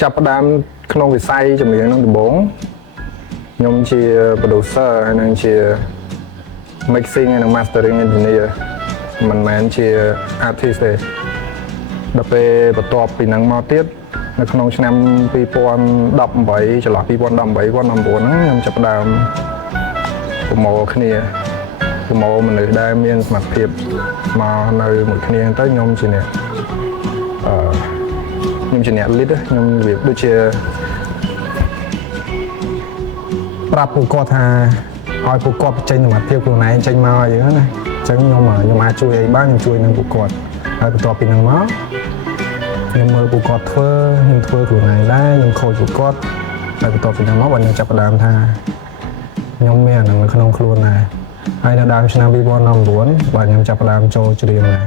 ចាប់ផ្ដើមក្នុងវិស័យចម្រៀងនឹងដំបូងខ្ញុំជា producer ហើយនឹងជា mixing ហើយនិង mastering engineer មិនមែនជា artist ទេដល់ពេលបន្ទាប់ពីហ្នឹងមកទៀតនៅក្នុងឆ្នាំ2018ចន្លោះ2018 2019ហ្នឹងខ្ញុំចាប់ផ្ដើមប្រមូលគ្នាប្រមូលមនុស្សដែលមានសមត្ថភាពមកនៅមួយគ្នាទៅខ្ញុំជាអ្នកខ្ញុំជាអ្នក lead ខ្ញុំរបៀបដូចជាប្រាប់ពួកគាត់ថាឲ្យពួកគាត់ចេញសមត្ថភាពខ្លួនឯងចេញមកអញ្ចឹងណាអញ្ចឹងខ្ញុំអាចជួយអីបានខ្ញុំជួយនឹងពួកគាត់ហើយបន្ទាប់ពីហ្នឹងមកខ្ញុំមើលពួកគាត់ធ្វើខ្ញុំធ្វើខ្លួនឯងដែរខ្ញុំខូចពួកគាត់ហើយបន្ទាប់ពីហ្នឹងមកបានខ្ញុំចាប់ផ្ដើមថាខ្ញុំមានអានឹងនៅក្នុងខ្លួនដែរហើយនៅដើមឆ្នាំ2019បាទខ្ញុំចាប់ផ្ដើមចូលច្រៀងដែរ